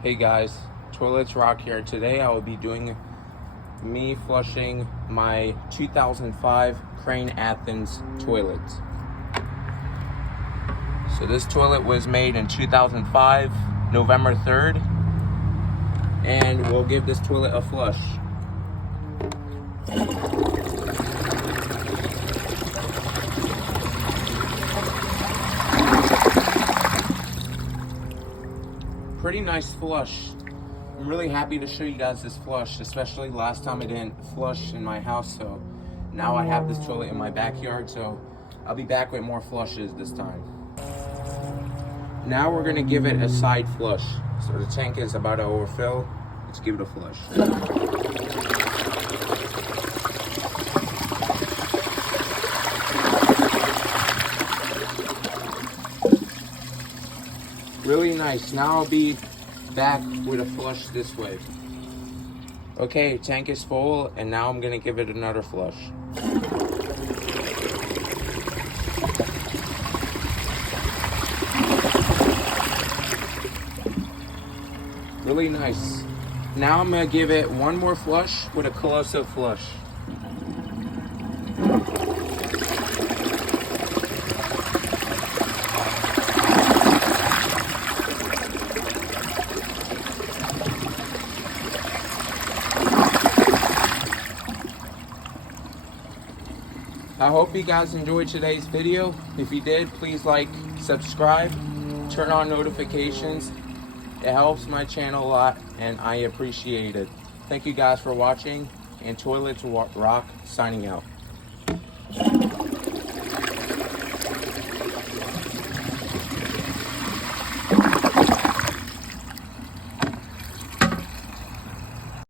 Hey guys, Toilets Rock here. Today I will be doing me flushing my 2005 Crane Athens toilet. So this toilet was made in 2005, November 3rd, and we'll give this toilet a flush. Pretty nice flush. I'm really happy to show you guys this flush, especially last time I didn't flush in my house, so now I have this toilet in my backyard, so I'll be back with more flushes this time. Now we're gonna give it a side flush. So the tank is about to overfill. Let's give it a flush. Really nice. Now I'll be back with a flush this way. Okay, tank is full, and now I'm gonna give it another flush. Really nice. Now I'm gonna give it one more flush with a Colosso flush. I hope you guys enjoyed today's video. If you did, please like, subscribe, turn on notifications. It helps my channel a lot, and I appreciate it. Thank you guys for watching, and Toilets Rock signing out.